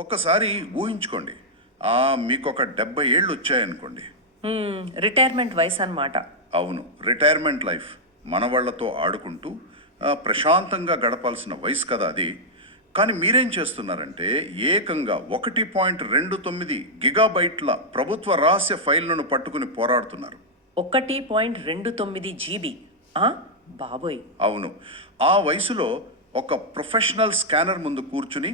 ఒక్కసారి ఊహించుకోండి. మీకు ఒక 70 ఏళ్ళు వచ్చాయనుకోండి. రిటైర్మెంట్ వయసు అన్నమాట. అవును, రిటైర్మెంట్ లైఫ్. మనవాళ్లతో ఆడుకుంటూ ప్రశాంతంగా గడపాల్సిన వయసు కదా అది. కానీ మీరేం చేస్తున్నారంటే ఏకంగా 1.29 గిగాబైట్ల ప్రభుత్వ రహస్య ఫైళ్లను పట్టుకుని పోరాడుతున్నారు. 1.29 జీబీ. బాబోయ్. అవును, ఆ వయసులో ఒక ప్రొఫెషనల్ స్కానర్ ముందు కూర్చుని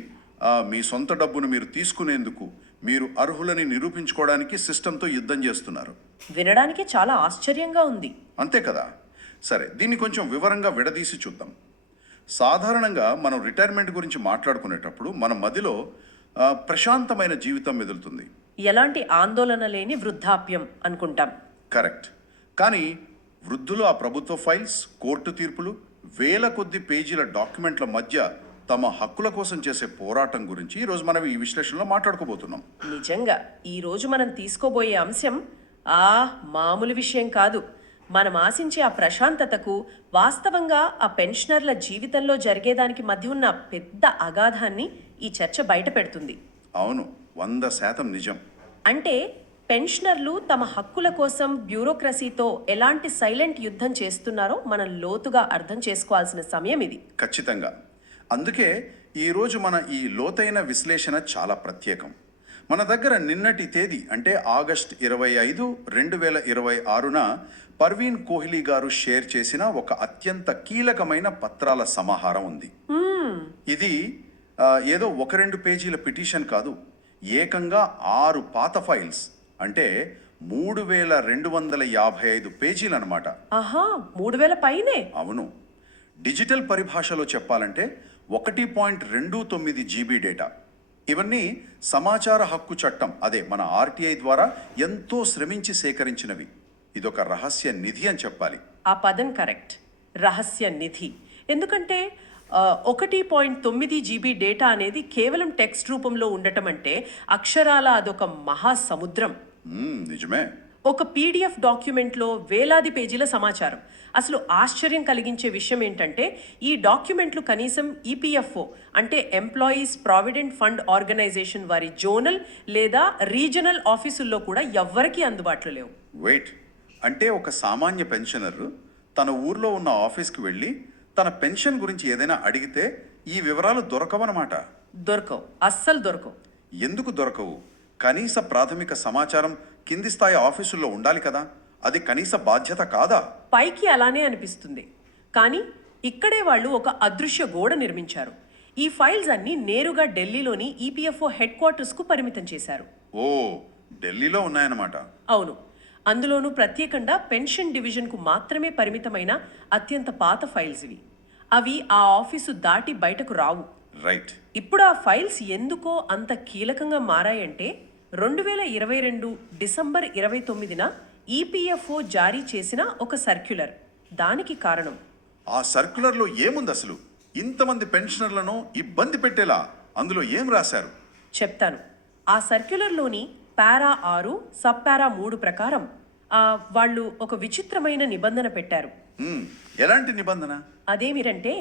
మీ సొంత డబ్బును మీరు తీసుకునేందుకు, మీరు అర్హులని నిరూపించుకోవడానికి సిస్టంతో యుద్ధం చేస్తున్నారు. వినడానికి చాలా ఆశ్చర్యంగా ఉంది. అంతే కదా. సరే, దీన్ని కొంచెం వివరంగా విడదీసి చూద్దాం. సాధారణంగా మనం రిటైర్మెంట్ గురించి మాట్లాడుకునేటప్పుడు మన మదిలో ప్రశాంతమైన జీవితం మెదులుతుంది. ఎలాంటి ఆందోళన లేని వృద్ధాప్యం అనుకుంటాం. కరెక్ట్. కానీ వృద్ధులు ఆ ప్రభుత్వ ఫైల్స్, కోర్టు తీర్పులు, వేల కొద్ది పేజీల డాక్యుమెంట్ల మధ్య తమ హక్కుల కోసం చేసే పోరాటం గురించి ఈరోజు మనం ఈ విశ్లేషణలో మాట్లాడుకోబోతున్నాం. నిజంగా ఈరోజు మనం తీసుకోబోయే అంశం మామూలు విషయం కాదు. మనం ఆశించే ఆ ప్రశాంతతకు, వాస్తవంగా ఆ పెన్షనర్ల జీవితంలో జరిగేదానికి మధ్య ఉన్న పెద్ద అగాధాన్ని ఈ చర్చ బయట పెడుతుంది. అవును, 100% నిజం. అంటే పెన్షనర్లు తమ హక్కుల కోసం బ్యూరోక్రసీతో ఎలాంటి సైలెంట్ యుద్ధం చేస్తున్నారో మనం లోతుగా అర్థం చేసుకోవాల్సిన సమయం ఇది. ఖచ్చితంగా. అందుకే ఈరోజు మన ఈ లోతైన విశ్లేషణ చాలా ప్రత్యేకం. మన దగ్గర నిన్నటి తేదీ అంటే ఆగస్టు 25, 2026న పర్వీన్ కోహ్లీ గారు షేర్ చేసిన ఒక అత్యంత కీలకమైన పత్రాల సమాహారం ఉంది. ఇది ఏదో 1-2 పేజీల పిటిషన్ కాదు, ఏకంగా 6 పాత ఫైల్స్, అంటే 3255 పేజీలు అన్నమాట. 3000 పైనే. అవును, డిజిటల్ పరిభాషలో చెప్పాలంటే 1.29 జీబీ డేటా. ఇవన్నీ సమాచార హక్కు చట్టం, అదే మన ఆర్టీఐ ద్వారా ఎంతో శ్రమించి సేకరించినవి. ఇదొక రహస్య నిధి అని చెప్పాలి. ఆ పదం కరెక్ట్, రహస్య నిధి. ఎందుకంటే 1.9 జీబీ డేటా అనేది కేవలం టెక్స్ట్ రూపంలో ఉండటం అంటే అక్షరాల అదొక మహాసముద్రం. నిజమే. ఒక పీడిఎఫ్ డాక్యుమెంట్లో వేలాది పేజీల సమాచారం. అసలు ఆశ్చర్యం కలిగించే విషయం ఏంటంటే ఈ డాక్యుమెంట్లు కనీసం ఈపీఎఫ్ఓ అంటే ఎంప్లాయీస్ ప్రావిడెంట్ ఫండ్ ఆర్గనైజేషన్ వారి జోనల్ లేదా రీజనల్ ఆఫీసుల్లో కూడా ఎవ్వరికీ అందుబాటులో లేవు. వెయిట్, అంటే ఒక సామాన్య పెన్షనర్ తన ఊర్లో ఉన్న ఆఫీస్కి వెళ్ళి తన పెన్షన్ గురించి ఏదైనా అడిగితే ఈ వివరాలు దొరకవన్నమాట. దొరకవు, అస్సలు దొరకవు. ఎందుకు దొరకవు? కనీస ప్రాథమిక సమాచారం కింది స్థాయి ఆఫీసుల్లో ఉండాలి కదా. అది కనీస బాధ్యత కాదా? పైకి అలానే అనిపిస్తుంది, కానీ ఇక్కడే వాళ్ళు ఒక అదృశ్య గోడ నిర్మించారు. ఈ ఫైల్స్ అన్ని నేరుగా ఢిల్లీలోని ఈపీఎఫ్ఓ హెడ్ క్వార్టర్స్కు పరిమితం చేశారు. ఓ, ఢిల్లీలో ఉన్నాయన్నమాట. అవును, అందులోనూ ప్రత్యేకంగా పెన్షన్ డివిజన్కు మాత్రమే పరిమితమైన అత్యంత పాత ఫైల్స్ ఇవి. అవి ఆ ఆఫీసు దాటి బయటకు రావు. రైట్. ఇప్పుడు ఆ ఫైల్స్ ఎందుకో అంత కీలకంగా మారాయంటే 2022 డిసెంబర్ 29న ఈపీఎఫ్ఓ జారీ చేసిన ఒక సర్క్యులర్ దానికి కారణం. ఆ సర్క్యులర్లో ఏముంది అసలు? ఇంతమంది పెన్షనర్లను ఇబ్బంది పెట్టేలా అందులో ఏం రాశారు? చెప్తాను. ఆ సర్క్యులర్లోని పారా 6 సబ్ పారా 3 ప్రకారం వాళ్ళు ఒక విచిత్రమైన నిబంధన పెట్టారు. ఎలాంటి నిబంధన? అదేమిటంటే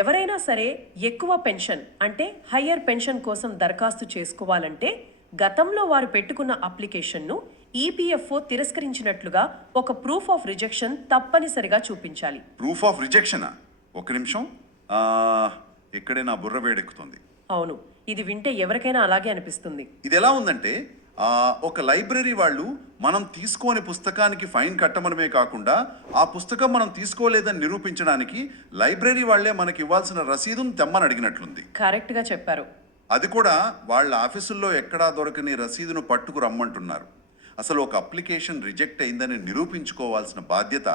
ఎవరైనా సరే ఎక్కువ పెన్షన్ అంటే హయ్యర్ పెన్షన్ కోసం దరఖాస్తు చేసుకోవాలంటే గతంలో వారు పెట్టుకున్న అప్లికేషన్ను ఈపీఎఫ్ఓ తిరస్కరించినట్లుగా ఒక ప్రూఫ్ ఆఫ్ రిజెక్షన్ తప్పనిసరిగా చూపించాలి. ప్రూఫ్ ఆఫ్ రిజెక్షనా? ఒక నిమిషం, ఇక్కడే నా బుర్ర వేడెక్కుతుంది. అవును, ఇది వింటే ఎవరికైనా అలాగే అనిపిస్తుంది. ఇది ఎలా ఉందంటే ఒక లైబ్రరీ వాళ్ళు మనం తీసుకోని పుస్తకానికి ఫైన్ కట్టమనమే కాకుండా ఆ పుస్తకం మనం తీసుకోలేదని నిరూపించడానికి లైబ్రరీ వాళ్లే మనకి ఇవ్వాల్సిన రసీదును తెమ్మని అడిగినట్లుంది. కరెక్ట్గా చెప్పారు. అది కూడా వాళ్ళ ఆఫీసుల్లో ఎక్కడా దొరకని రసీదును పట్టుకు రమ్మంటున్నారు. అసలు ఒక అప్లికేషన్ రిజెక్ట్ అయిందని నిరూపించుకోవాల్సిన బాధ్యత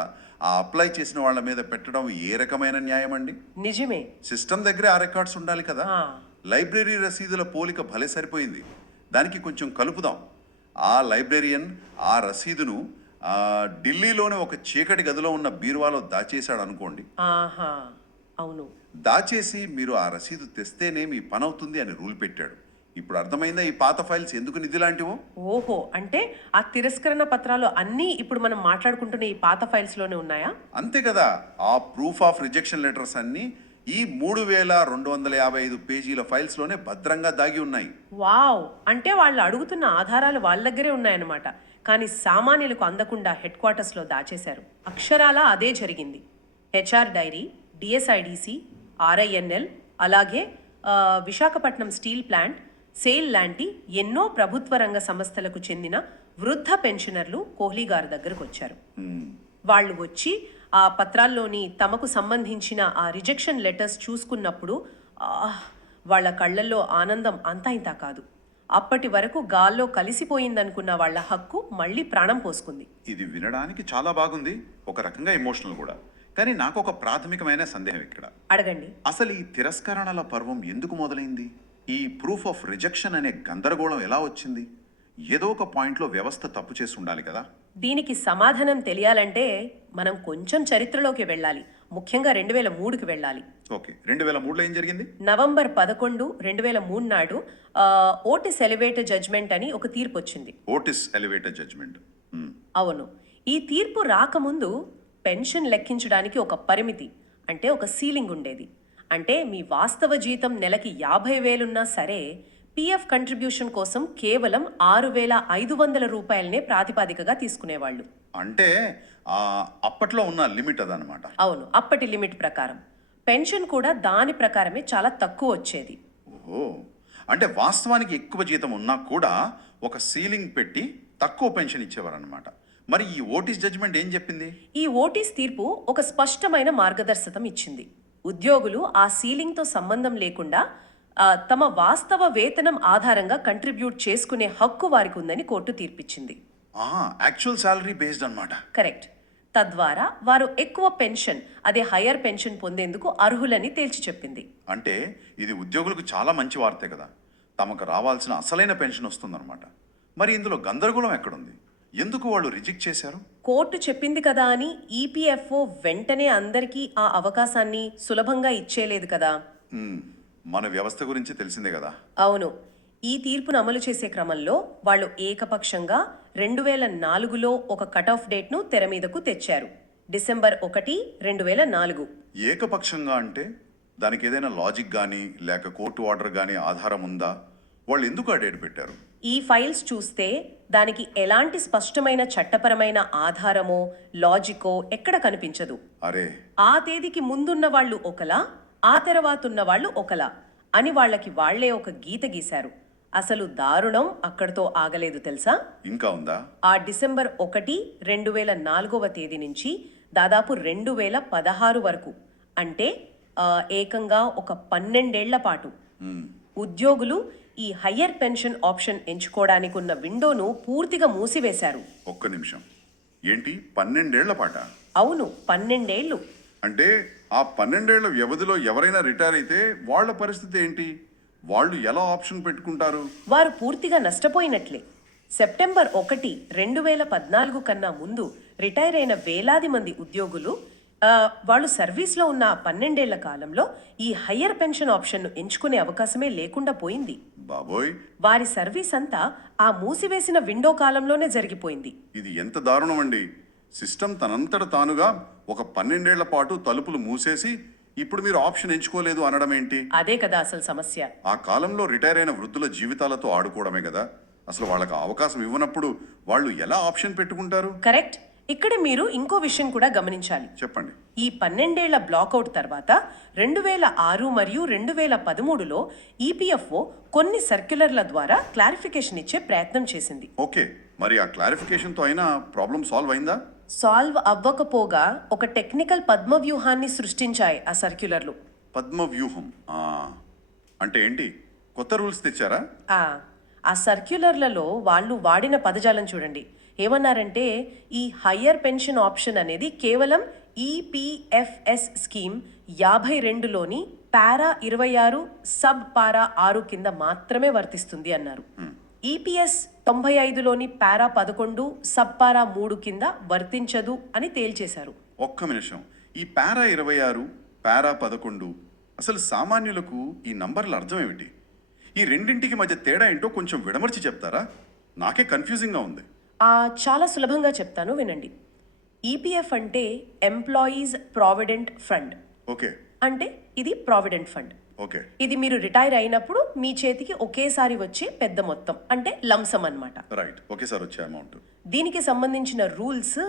ఆ అప్లై చేసిన వాళ్ళ మీద పెట్టడం ఏ రకమైన న్యాయం అండి? నిజమే. సిస్టమ్ దగ్గరే ఆ రికార్డ్స్ ఉండాలి కదా. లైబ్రరీ రసీదుల పోలిక భలే సరిపోయింది. దానికి కొంచెం కలుపుదాం. ఆ లైబ్రేరియన్ ఆ రసీదును ఢిల్లీలోనే ఒక చీకటి గదిలో ఉన్న బీరువాలో దాచేశాడు అనుకోండి. అవును, దాచేసి మీరు ఆ రసీదు తెస్తేనే మీ పని అవుతుంది అని రూల్ పెట్టాడు. ఇప్పుడు అర్థమైందా ఈ పాత ఫైల్స్ ఎందుకు నిధి లాంటివో? ఓహో, అంటే ఆ తిరస్కరణ పత్రాలు అన్నీ ఇప్పుడు మనం మాట్లాడుకుంటున్న ఈ పాత ఫైల్స్ లోనే ఉన్నాయా? అంతే కదా. ఆ ప్రూఫ్ ఆఫ్ రిజెక్షన్ లెటర్స్ అన్నీ ఈ 3255 పేజీల ఫైల్స్లోనే భద్రంగా దాగి ఉన్నాయి. వావ్, అంటే వాళ్ళు అడుగుతున్న ఆధారాలు వాళ్ళ దగ్గరే ఉన్నాయన్నమాట. కానీ సామాన్యులకు అందకుండా హెడ్ క్వార్టర్స్లో దాచేశారు. అక్షరాలా అదే జరిగింది. హెచ్ఆర్ డైరీ, డిఎస్ఐడిసి, ఆర్ఐఎన్ఎల్, అలాగే విశాఖపట్నం స్టీల్ ప్లాంట్, సేల్ లాంటి ఎన్నో ప్రభుత్వ రంగ సంస్థలకు చెందిన వృద్ధ పెన్షనర్లు కోహ్లీ గారి దగ్గరకు వచ్చారు. వాళ్ళు వచ్చి ఆ పత్రాల్లోని తమకు సంబంధించిన ఆ రిజెక్షన్ లెటర్స్ చూసుకున్నప్పుడు వాళ్ళ కళ్ళల్లో ఆనందం అంతా ఇంతా కాదు. అప్పటి వరకు గాల్లో కలిసిపోయిందనుకున్న వాళ్ళ హక్కు మళ్ళీ ప్రాణం పోసుకుంది. ఇది వినడానికి చాలా బాగుంది, ఒక రకంగా ఎమోషనల్ కూడా. కానీ నాకు ఒక ప్రాథమికమైన సందేహం ఇక్కడ. అడగండి. అసలు ఈ తిరస్కరణల పర్వం ఎందుకు మొదలైంది? ఈ ప్రూఫ్ ఆఫ్ రిజెక్షన్ అనే గందరగోళం ఎలా వచ్చింది? ఏదో ఒక పాయింట్లో వ్యవస్థ తప్పు చేసి ఉండాలి కదా. దీనికి సమాధానం తెలియాలంటే మనం కొంచెం చరిత్రలోకి వెళ్ళాలి. ముఖ్యంగా 2003కి వెళ్ళాలి. ఓకే, 2003లో ఏం జరిగింది? నవంబర్ 11, 2003 నాడు ఓటిస్ ఎలివేటర్ జడ్జ్మెంట్ అని ఒక తీర్పు వచ్చింది. Otis elevator judgment. అవును. ఈ తీర్పు రాకముందు పెన్షన్ లెక్కించడానికి ఒక పరిమితి, అంటే ఒక సీలింగ్ ఉండేది. అంటే మీ వాస్తవ జీతం నెలకి 50,000 సరే, పిఎఫ్ కంట్రిబ్యూషన్ కోసం కేవలం 6,500 రూపాయలనే ప్రాతిపాదికగా తీసుకునేవాళ్ళు. అంటే అప్పట్లో ఉన్న లిమిట్ అదనమాట. అవును, అప్పటి లిమిట్ ప్రకారం పెన్షన్ కూడా దాని ప్రకారమే చాలా తక్కువ వచ్చేది. ఓహో, అంటే వాస్తవానికి ఎక్కువ జీతం ఉన్నా కూడా ఒక సీలింగ్ పెట్టి తక్కువ పెన్షన్ ఇచ్చేవారనమాట. మరి ఈ ఓటీస్ జడ్జిమెంట్ ఏం చెప్పింది? ఈ ఓటీస్ తీర్పు ఒక స్పష్టమైన మార్గదర్శకం ఇచ్చింది. ఉద్యోగులు ఆ సీలింగ్తో సంబంధం లేకుండా తమ వాస్తవ వేతనం ఆధారంగా కంట్రిబ్యూట్ చేసుకునే హక్కు వారికి ఉందని కోర్టు తీర్పిచ్చింది. యాక్చువల్ శాలరీ బేస్డ్ అన్నమాట. కరెక్ట్. తద్వారా వారు ఎక్కువ పెన్షన్, అదే హయ్యర్ పెన్షన్ పొందేందుకు అర్హులని తేల్చి చెప్పింది. అంటే ఇది ఉద్యోగులకు చాలా మంచి వార్తే కదా. తమకు రావాల్సిన అసలైన పెన్షన్ వస్తుందన్నమాట. మరి ఇందులో గందరగోళం ఎక్కడుంది? ఎందుకు వాళ్ళు రిజెక్ట్ చేశారు? కోర్టు చెప్పింది కదా అని ఈపీఎఫ్ఓ వెంటనే అందరికీ ఆ అవకాశాన్ని సులభంగా ఇచ్చేలేదు కదా. మన వ్యవస్థ గురించి తెలిసిందే కదా. అవును. ఈ తీర్పును అమలు చేసే క్రమంలో వాళ్ళు ఏకపక్షంగా 2004లో ఒక కట్ ఆఫ్ డేట్ను తెర మీదకు తెచ్చారు. డిసెంబర్ 1, 2004. ఏకపక్షంగా అంటే దానికి ఏదైనా లాజిక్ కానీ లేక కోర్టు ఆర్డర్ కానీ ఆధారం ఉందా? వాళ్ళు ఎందుకు ఆ డేట్ పెట్టారు? ఈ ఫైల్స్ చూస్తే దానికి ఎలాంటి స్పష్టమైన చట్టపరమైన ఆధారమో లాజికో ఎక్కడ కనిపించదు. అరే, ఆ తేదీకి ముందున్న వాళ్ళు ఒకలా, ఆ తర్వాత ఉన్న వాళ్ళు ఒకలా అని వాళ్ళకి వాళ్లే ఒక గీత గీశారు. అసలు దారుణం అక్కడితో ఆగలేదు తెలుసా. ఇంకా ఉందా? ఆ డిసెంబర్ 1, 2004వ తేదీ నుంచి దాదాపు 2016 వరకు, అంటే ఏకంగా ఒక 12 ఏళ్ల పాటు ఉద్యోగులు ఈ హయ్యర్ పెన్షన్ ఆప్షన్ ఎంచుకోవడానికి ఉన్న విండోను పూర్తిగా మూసివేశారు. ఒక్క నిమిషం, ఏంటి 12 ఏళ్ల పాట? అవును, 12 ఏళ్ళు. అంటే ఆ 12 ఏళ్ల వ్యవధిలో ఎవరైనా రిటైర్ అయితే వాళ్ళ పరిస్థితి ఏంటి? వాళ్ళు ఎలా ఆప్షన్ పెట్టుకుంటారు? వారు పూర్తిగా నష్టపోయినట్లే. సెప్టెంబర్ 1, 2014 కన్నా ముందు రిటైర్ అయిన వేలాది మంది ఉద్యోగులు వాళ్ళు సర్వీస్లో ఉన్న 12 ఏళ్ల కాలంలో ఈ హయ్యర్ పెన్షన్ ఆప్షన్ను ఎంచుకునే అవకాశమే లేకుండా పోయింది. బాబోయ్, వారి సర్వీస్ అంతా ఆ మూసివేసిన విండో కాలంలోనే జరిగిపోయింది. ఇది ఎంత దారుణం అండి. సిస్టమ్ తనంతట తానుగా ఒక 12 ఏళ్ల పాటు తలుపులు మూసేసి ఇప్పుడు మీరు ఆప్షన్ ఎంచుకోలేదు అనడం ఏంటి? అదే కదా అసలు సమస్య. ఆ కాలంలో రిటైర్ అయిన వృద్ధుల జీవితాలతో ఆడుకోవడమే కదా. అసలు వాళ్ళకి అవకాశం ఇవ్వనప్పుడు వాళ్ళు ఎలా ఆప్షన్ పెట్టుకుంటారు? కరెక్ట్. ఇక్కడ మీరు ఇంకో విషయం కూడా గమనించాలి. చెప్పండి. ఈ 12 ఏళ్ల బ్లాక్అవుట్ తర్వాత 2006 మరియు 2013లో ఈపీఎఫ్ఓ కొన్ని సర్క్యులర్ల ద్వారా క్లారిఫికేషన్ ఇచ్చే ప్రయత్నం చేసింది. ఓకే, మరి ఆ క్లారిఫికేషన్తో అయినా ప్రాబ్లం సాల్వ్ అయిందా? సాల్వ్ అవ్వకపోగా ఒక టెక్నికల్ పద్మవ్యూహాన్ని సృష్టించాయి ఆ సర్క్యులర్లు. పద్మవ్యూహం అంటే ఏంటి? కొత్త రూల్స్ తెచ్చారా? ఆ సర్క్యులర్లలో వాళ్ళు వాడిన పదజాలం చూడండి. ఏమన్నారంటే ఈ హయ్యర్ పెన్షన్ ఆప్షన్ అనేది కేవలం ఈపీఎఫ్ఎస్ స్కీమ్ 52లోని పారా 26 సబ్ పారా 6 కింద మాత్రమే వర్తిస్తుంది అన్నారు. ఈపీఎస్ 95లోని పారా 11 సబ్ పారా 3 కింద వర్తించదు అని తేల్చేశారు. ఒక్క నిమిషం, ఈ పారా 26 పారా 11 అసలు సామాన్యులకు ఈ నంబర్ల అర్థం ఏమిటి? ఈ రెండింటికి మధ్య తేడా ఏంటో కొంచెం విడమర్చి చెప్తారా? నాకే కన్ఫ్యూజింగ్గా ఉంది. చాలా సులభంగా చెప్తాను, వినండి. ఈపీఎఫ్ అంటే ఎంప్లాయీస్ ప్రావిడెంట్ ఫండ్. ఓకే. అంటే ఇది ప్రావిడెంట్ ఫండ్. ఓకే. ఇది మీరు రిటైర్ అయినప్పుడు మీ చేతికి ఒకేసారి వచ్చే పెద్ద మొత్తం, అంటే లంసమ్ అన్నమాట. రైట్, ఒకేసారి వచ్చే అమౌంట్. దీనికి సంబంధించిన రూల్స్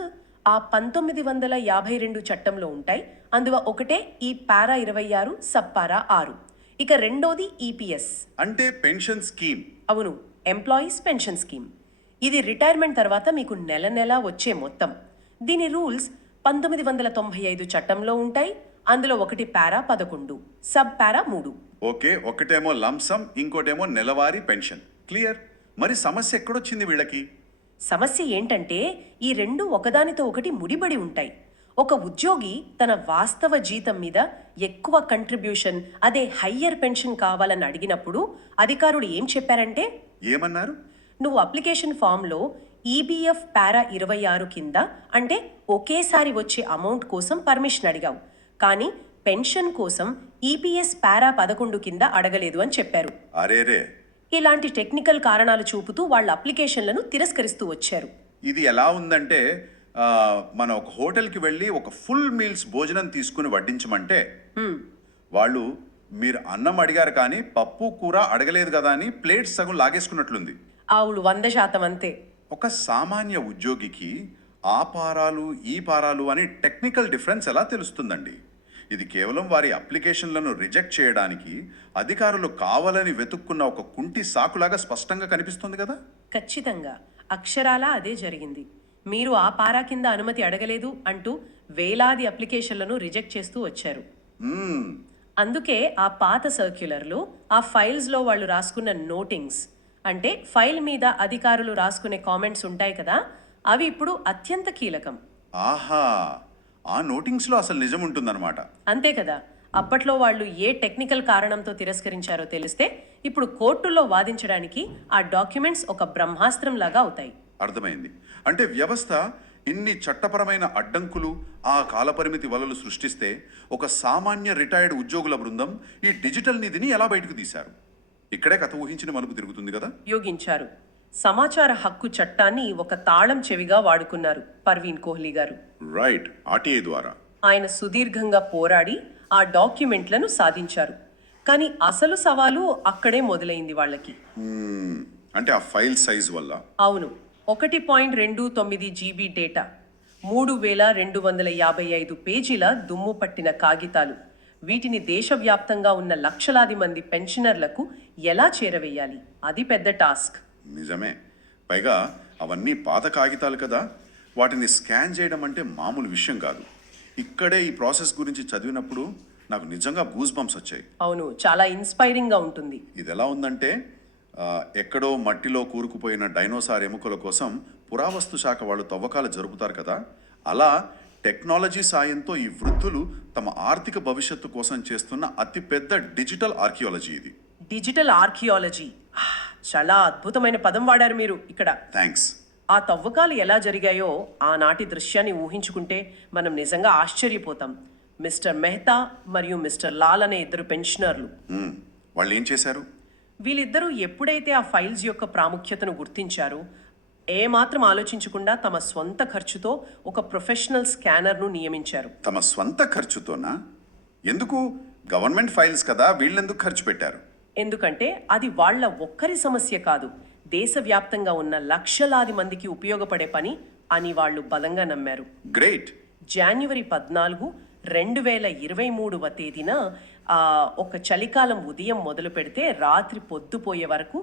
ఆ 1952 చట్టంలో ఉంటాయి. అందులో ఒకటే ఈ పారా 26 సబ్ పారా 6. ఇక రెండోది ఈపీఎస్, అంటే పెన్షన్ స్కీమ్. అవును, ఎంప్లాయీస్ పెన్షన్ స్కీమ్. ఇది రిటైర్మెంట్ తర్వాత మీకు నెల నెల వచ్చే మొత్తం. దీని రూల్స్ 1995 చట్టంలో ఉంటాయి. అందులో ఒకటి పారా 11, సబ్ పారా 3. ఓకే, ఒకటేమో లంసమ్, ఇంకోటేమో నెలవారీ పెన్షన్. క్లియర్. మరి సమస్య ఎక్కడొచ్చింది వీళ్ళకి? సమస్య ఏంటంటే ఈ రెండు ఒకదానితో ఒకటి ముడిపడి ఉంటాయి. ఒక ఉద్యోగి తన వాస్తవ జీతం మీద ఎక్కువ కంట్రిబ్యూషన్, అదే హయ్యర్ పెన్షన్ కావాలని అడిగినప్పుడు అధికారులు ఏం చెప్పారంటే, ఏమన్నారు? నువ్వు అప్లికేషన్ ఫామ్లో ఈబీఎఫ్ పారా 26 కింద, అంటే ఒకేసారి వచ్చే అమౌంట్ కోసం పర్మిషన్ అడిగావు, కానీ పెన్షన్ కోసం ఈపీఎస్ పారా 11 కింద అడగలేదు అని చెప్పారు. అరేరే, ఇలాంటి టెక్నికల్ కారణాలు చూపుతూ వాళ్ళ అప్లికేషన్లను తిరస్కరిస్తూ వచ్చారు. ఇది ఎలా ఉందంటే మన ఒక హోటల్కి వెళ్ళి ఒక ఫుల్ మీల్స్ భోజనం తీసుకుని వడ్డించమంటే వాళ్ళు మీరు అన్నం అడిగారు కానీ పప్పు కూర అడగలేదు కదా అని ప్లేట్ సగం లాగేసుకున్నట్లుంది. ఆవులు 100% అంతే. ఒక సామాన్య ఉద్యోగికి ఆ పారాలు ఈ పారాలు అని టెక్నికల్ డిఫరెన్స్ ఎలా తెలుస్తుందండి? ఇది కేవలం వారి అప్లికేషన్లను రిజెక్ట్ చేయడానికి అధికారులు కావాలని వెతుక్కున్న ఒక కుంటి సాకులాగా స్పష్టంగా కనిపిస్తుంది కదా. ఖచ్చితంగా అక్షరాలా అదే జరిగింది. మీరు ఆ పారా కింద అనుమతి అడగలేదు అంటూ వేలాది అప్లికేషన్లను రిజెక్ట్ చేస్తూ వచ్చారు. అందుకే ఆ పాత సర్క్యులర్లు, ఆ ఫైల్స్లో వాళ్ళు రాసుకున్న నోటింగ్స్, అంటే ఫైల్ మీద అధికారులు రాసుకునే కామెంట్స్ ఉంటాయి కదా, అవి ఇప్పుడు అత్యంత కీలకం. ఆహా, ఆ నోటింగ్స్లో అసలు నిజం ఉంటుందన్నమాట. అంతే కదా. అప్పట్లో వాళ్ళు ఏ టెక్నికల్ కారణంతో తిరస్కరించారో తెలిస్తే ఇప్పుడు కోర్టుల్లో వాదించడానికి ఆ డాక్యుమెంట్స్ ఒక బ్రహ్మాస్త్రం లాగా అవుతాయి. అర్థమైంది. అంటే వ్యవస్థ ఇన్ని చట్టపరమైన అడ్డంకులు, ఆ కాలపరిమితి వలలు సృష్టిస్తే ఒక సామాన్య రిటైర్డ్ ఉద్యోగుల బృందం ఈ డిజిటల్ నిధిని ఎలా బయటకు తీశారు? ఇక్కడే కథ ఊహించిన మలుపు తిరుగుతుంది కదా. యోగించారు. సమాచార హక్కు చట్టాన్ని ఒక తాళం చెవిగా వాడుకున్నారు పర్వీన్ కోహ్లీ గారు. రైట్, ఆర్టీఐ ద్వారా. ఆయన సుదీర్ఘంగా పోరాడి ఆ డాక్యుమెంట్లను సాధించారు. కానీ అసలు సవాలు అక్కడే మొదలైంది వాళ్ళకి. అంటే ఆ ఫైల్ సైజ్ వల్ల. అవును, 1.29 GB డేటా, 3255 పేజీల దుమ్ము పట్టిన కాగితాలు. వీటిని దేశవ్యాప్తంగా ఉన్న లక్షలాది మంది పెన్షనర్లకు ఎలా చేరవేయాలి? అది పెద్ద టాస్క్. నిజమే. పైగా అవన్నీ పాత కాగితాలు కదా, వాటిని స్కాన్ చేయడం అంటే మామూలు విషయం కాదు. ఇక్కడే ఈ ప్రాసెస్ గురించి చదివినప్పుడు నాకు నిజంగా గూస్ బంప్స్ వచ్చాయి. అవును, చాలా ఇన్స్పైరింగ్గా ఉంటుంది. ఇది ఎలా ఉందంటే ఎక్కడో మట్టిలో కూరుకుపోయిన డైనోసార్ ఎముకల కోసం పురావస్తు శాఖ వాళ్ళు తవ్వకాలు జరుపుతారు కదా, అలా టెక్నాలజీ సాయంతో ఈ వృద్ధులు తమ ఆర్థిక భవిష్యత్తు కోసం చేస్తున్న అతిపెద్ద డిజిటల్ ఆర్కియాలజీ ఇది. డిజిటల్ ఆర్కియాలజీ, చాలా అద్భుతమైన పదం వాడారు మీరు ఇక్కడ. థ్యాంక్స్. ఆ తవ్వకాలు ఎలా జరిగాయో ఆనాటి దృశ్యాన్ని ఊహించుకుంటే మనం నిజంగా ఆశ్చర్యపోతాం. మిస్టర్ మెహతా మరియు మిస్టర్ లాల్ అనే ఇద్దరు పెన్షనర్లు. వాళ్ళు ఏం చేశారు? వీళ్ళిద్దరూ ఎప్పుడైతే ఆ ఫైల్స్ యొక్క ప్రాముఖ్యతను గుర్తించారో ఏమాత్రం ఆలోచించకుండా తమ స్వంత ఖర్చుతో ఒక ప్రొఫెషనల్ స్కానర్ను నియమించారు. తమ స్వంత ఖర్చుతోనా? ఎందుకు? గవర్నమెంట్ ఫైల్స్ కదా, వీళ్ళెందుకు ఖర్చు పెట్టారు? ఎందుకంటే అది వాళ్ళ ఒక్కరి సమస్య కాదు, దేశవ్యాప్తంగా ఉన్న లక్షలాది మందికి ఉపయోగపడే పని అని వాళ్ళు బలంగా నమ్మారు. గ్రేట్. జనవరి 14, 2023వ తేదీన ఒక చలికాలం ఉదయం మొదలు పెడితే రాత్రి పొద్దుపోయే వరకు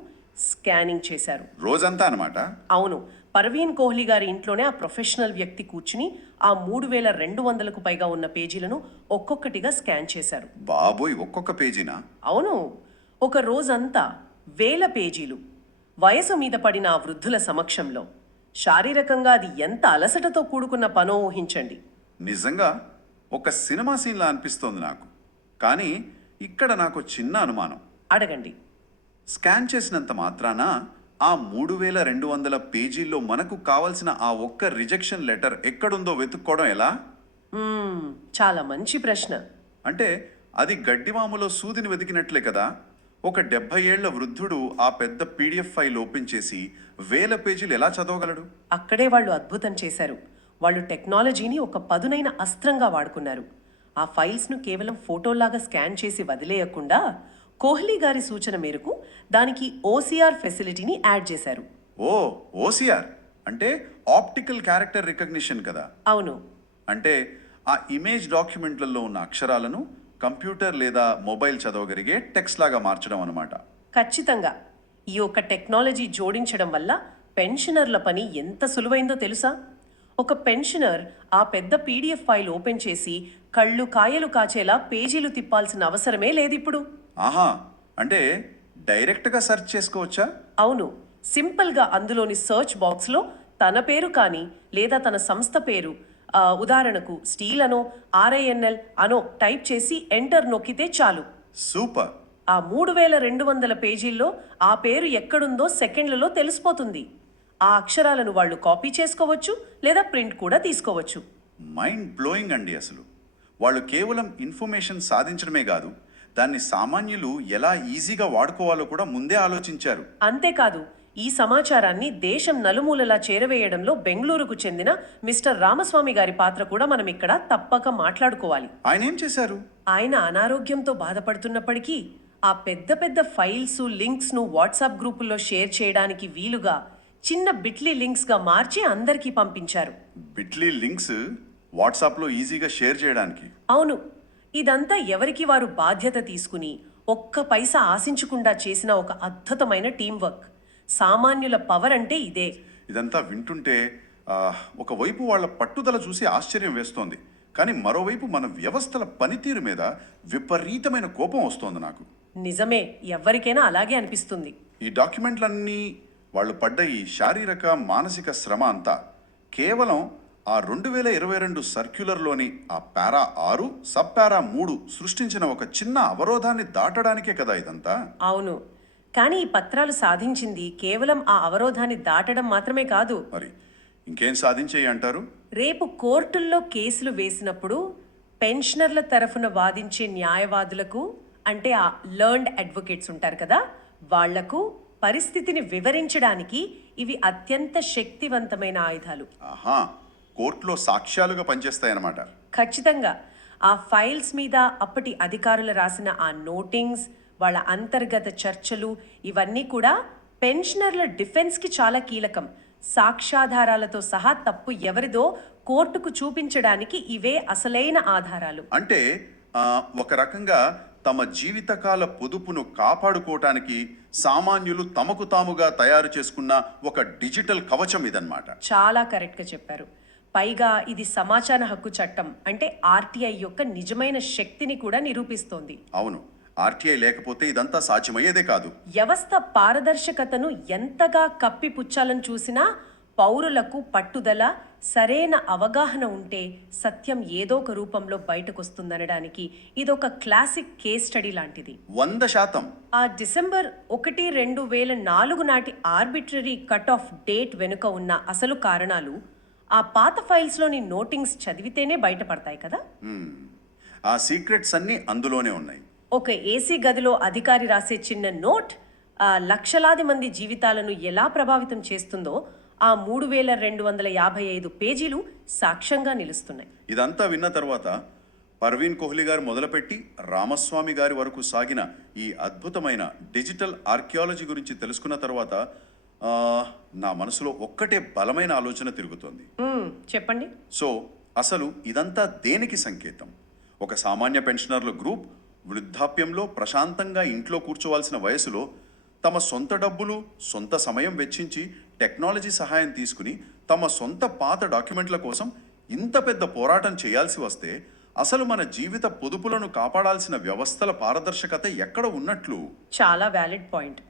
స్కానింగ్ చేశారు. రోజంతా అన్నమాట. అవును, పర్వీన్ కోహ్లీ గారి ఇంట్లోనే ఆ ప్రొఫెషనల్ వ్యక్తి కూర్చుని ఆ 3200కు పైగా ఉన్న పేజీలను ఒక్కొక్కటిగా స్కాన్ చేశారు. బాబోయ్, ఒక్కొక్క పేజీనా? అవును, ఒక రోజంతా 1000 పేజీలు. వయసు మీద పడిన ఆ వృద్ధుల సమక్షంలో శారీరకంగా అది ఎంత అలసటతో కూడుకున్న పనో ఊహించండి. నిజంగా ఒక సినిమా సీన్లా అనిపిస్తోంది నాకు. కానీ ఇక్కడ నాకు చిన్న అనుమానం. అడగండి. స్కాన్ చేసినంత మాత్రాన ఆ 3200 పేజీల్లో మనకు కావలసిన ఆ ఒక్క రిజెక్షన్ లెటర్ ఎక్కడుందో వెతుక్కోవడం ఎలా? చాలా మంచి ప్రశ్న. అంటే అది గడ్డివాములో సూదిని వెతికినట్లే కదా. ఒక 70 ఏళ్ల వృద్ధుడు ఆ పెద్ద పీడిఎఫ్ ఫైల్ ఓపెన్ చేసి 1000 పేజీలు ఎలా చదవగలడు? అక్కడే వాళ్ళు అద్భుతం చేశారు. వాళ్ళు టెక్నాలజీని ఒక పదునైన అస్త్రంగా వాడుకున్నారు. ఆ ఫైల్స్ను కేవలం ఫోటోలాగా స్కాన్ చేసి వదిలేయకుండా కోహ్లీ గారి సూచన మేరకు దానికి ఓసీఆర్ ఫెసిలిటీని యాడ్ చేశారు. ఓ, ఓసిఆర్ అంటే ఆప్టికల్ క్యారెక్టర్ రికగ్నిషన్ కదా. అవును, అంటే ఆ ఇమేజ్ డాక్యుమెంట్లలో ఉన్న అక్షరాలను కంప్యూటర్ లేదా మొబైల్ చదవగలిగే టెక్స్ట్ లాగా మార్చడం అన్నమాట. ఖచ్చితంగా. ఈ యొక్క టెక్నాలజీ జోడించడం వల్ల పెన్షనర్ల పని ఎంత సులువైందో తెలుసా? ఒక పెన్షనర్ ఆ పెద్ద పీడిఎఫ్ ఫైల్ ఓపెన్ చేసి కళ్ళు కాయలు కాచేలా పేజీలు తిప్పాల్సిన అవసరమే లేదిప్పుడు. ఆహా, అంటే డైరెక్ట్గా సెర్చ్ చేసుకోవచ్చా? అవును, సింపుల్గా అందులోని సర్చ్ బాక్స్లో తన పేరు కానీ లేదా తన సంస్థ పేరు, ఉదాహరణకు స్టీల్ అనో ఆర్ఐఎన్ఎల్ అనో టైప్ చేసి ఎంటర్ నొక్కితే చాలు. సూపర్. ఆ 3200 పేజీల్లో ఆ పేరు ఎక్కడుందో సెకండ్లలో తెలిసిపోతుంది. ఆ అక్షరాలను వాళ్ళు కాపీ చేసుకోవచ్చు లేదా ప్రింట్ కూడా తీసుకోవచ్చు. మైండ్ బ్లోయింగ్ అండి. అసలు వాళ్ళు కేవలం ఇన్ఫర్మేషన్ సాధించడమే కాదు, దాన్ని సామాన్యులు ఎలా ఈజీగా వాడుకోవాలో కూడా ముందే ఆలోచించారు. అంతేకాదు, ఈ సమాచారాన్ని దేశం నలుమూలలా చేరవేయడంలో బెంగళూరుకు చెందిన మిస్టర్ రామస్వామి గారి పాత్ర కూడా మనం ఇక్కడ తప్పక మాట్లాడుకోవాలి. ఆయన ఏం చేశారు? ఆయన అనారోగ్యంతో బాధపడుతున్నప్పటికీ ఆ పెద్ద పెద్ద ఫైల్స్, లింక్స్ను వాట్సాప్ గ్రూపుల్లో షేర్ చేయడానికి వీలుగా చిన్న బిట్లీ లింక్స్గా మార్చి అందరికీ పంపించారు. బిట్లీ లింక్స్ వాట్సాప్లో ఈజీగా షేర్ చేయడానికి? అవును, ఇదంతా ఎవరికి వారు బాధ్యత తీసుకుని ఒక్క పైసా ఆశించకుండా చేసిన ఒక అద్భుతమైన టీం వర్క్. సామాన్యుల పవర్ అంటే ఇదే. ఇదంతా వింటుంటే ఒకవైపు వాళ్ళ పట్టుదల చూసి ఆశ్చర్యం వేస్తోంది, కానీ మరోవైపు మన వ్యవస్థల పనితీరు మీద విపరీతమైన కోపం వస్తోంది నాకు. నిజమే, ఎవరికైనా అలాగే అనిపిస్తుంది. ఈ డాక్యుమెంట్లన్నీ వాళ్ళు పడ్డ ఈ శారీరక మానసిక శ్రమ అంతా కేవలం ఆ 2022 సర్క్యులర్లోని ఆ పారా 6 సబ్ పారా 3 సృష్టించిన ఒక చిన్న అవరోధాన్ని దాటడానికే కదా ఇదంతా. అవును, కానీ ఈ పత్రాలు సాధించింది కేవలం ఆ అవరోధాన్ని దాటడం మాత్రమే కాదు. మరి ఇంకేం సాధించేయి అంటారు? రేపు కోర్టుల్లో కేసులు వేసినప్పుడు పెన్షనర్ల తరఫున వాదించే న్యాయవాదులకు, అంటే ఆ లర్న్డ్ అడ్వకేట్స్ ఉంటారు కదా, వాళ్లకు పరిస్థితిని వివరించడానికి ఇవి అత్యంత శక్తివంతమైన ఆయుధాలు. ఆహా, కోర్టులో సాక్ష్యాలుగా పనిచేస్తాయన్నమాట. ఖచ్చితంగా. ఆ ఫైల్స్ మీద అప్పటి అధికారులు రాసిన ఆ నోటింగ్స్, వాళ్ళ అంతర్గత చర్చలు, ఇవన్నీ కూడా పెన్షనర్ల డిఫెన్స్కి చాలా కీలకం. సాక్ష్యాధారాలతో సహా తప్పు ఎవరిదో కోర్టుకు చూపించడానికి ఇవే అసలైన ఆధారాలు. అంటే ఒక రకంగా తమ జీవితకాల పొదుపును కాపాడుకోవటానికి సామాన్యులు తమకు తాముగా తయారు చేసుకున్న ఒక డిజిటల్ కవచం ఇదన్నమాట. చాలా కరెక్ట్గా చెప్పారు. పైగా ఇది సమాచార హక్కు చట్టం అంటే ఆర్టీఐ యొక్క నిజమైన శక్తిని కూడా నిరూపిస్తోంది. అవును, ఆర్టీఐ లేకపోతే ఇదంతా సాధ్యమయ్యేదే కాదు. వ్యవస్థ పారదర్శకతను ఎంతగా కప్పిపుచ్చాలని చూసినా పౌరులకు పట్టుదల, సరైన అవగాహన ఉంటే సత్యం ఏదో ఒక రూపంలో బయటకొస్తుందనడానికి ఇదొక క్లాసిక్ కేస్ స్టడీ లాంటిది. 100%. ఆ డిసెంబర్ 1, 2004 నాటి ఆర్బిట్రరీ కట్ ఆఫ్ డేట్ వెనుక ఉన్న అసలు కారణాలు ఆ పాత ఫైల్స్లోని నోటింగ్స్ చదివితేనే బయటపడతాయి కదా. ఆ సీక్రెట్స్ అన్నీ అందులోనే ఉన్నాయి. ఒక ఏసీ గదిలో అధికారి రాసే చిన్న నోట్ లక్షలాది మంది జీవితాలను ఎలా ప్రభావితం చేస్తుందో ఆ 3255 పేజీలు సాక్ష్యంగా నిలుస్తున్నాయి. ఇదంతా విన్న తర్వాత పర్వీన్ కోహ్లీ గారు మొదలుపెట్టి రామస్వామి గారి వరకు సాగిన ఈ అద్భుతమైన డిజిటల్ ఆర్కియాలజీ గురించి తెలుసుకున్న తర్వాత నా మనసులో ఒక్కటే బలమైన ఆలోచన తిరుగుతోంది. చెప్పండి. సో అసలు ఇదంతా దేనికి సంకేతం? ఒక సామాన్య పెన్షనర్ల గ్రూప్ వృద్ధాప్యంలో ప్రశాంతంగా ఇంట్లో కూర్చోవాల్సిన వయసులో తమ సొంత డబ్బులు, సొంత సమయం వెచ్చించి టెక్నాలజీ సహాయం తీసుకుని తమ సొంత పాత డాక్యుమెంట్ల కోసం ఇంత పెద్ద పోరాటం చేయాల్సి వస్తే అసలు మన జీవిత పొదుపులను కాపాడాల్సిన వ్యవస్థల పారదర్శకత ఎక్కడ ఉన్నట్లు? చాలా వ్యాలిడ్ పాయింట్.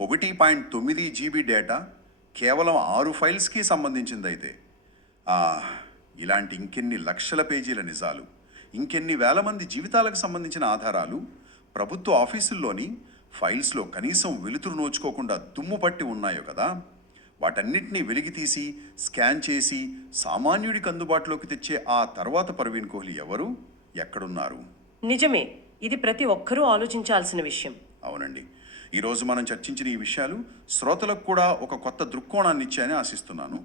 1.9 GB డేటా కేవలం 6 ఫైల్స్కి సంబంధించిందైతే ఇలాంటి ఇంకెన్ని లక్షల పేజీల నిజాలు, ఇంకెన్ని వేల మంది జీవితాలకు సంబంధించిన ఆధారాలు ప్రభుత్వ ఆఫీసుల్లోని ఫైల్స్లో కనీసం వెలుతురు నోచుకోకుండా దుమ్ము పట్టి ఉన్నాయో కదా. వాటన్నిటినీ వెలికితీసి స్కాన్ చేసి సామాన్యుడికి అందుబాటులోకి తెచ్చే ఆ తర్వాత పర్వీన్ కోహ్లీ ఎవరు, ఎక్కడున్నారు? నిజమే, ఇది ప్రతి ఒక్కరూ ఆలోచించాల్సిన విషయం. అవునండి, ఈరోజు మనం చర్చించిన ఈ విషయాలు శ్రోతలకు కూడా ఒక కొత్త దృక్కోణాన్ని ఇచ్చాయని ఆశిస్తున్నాను.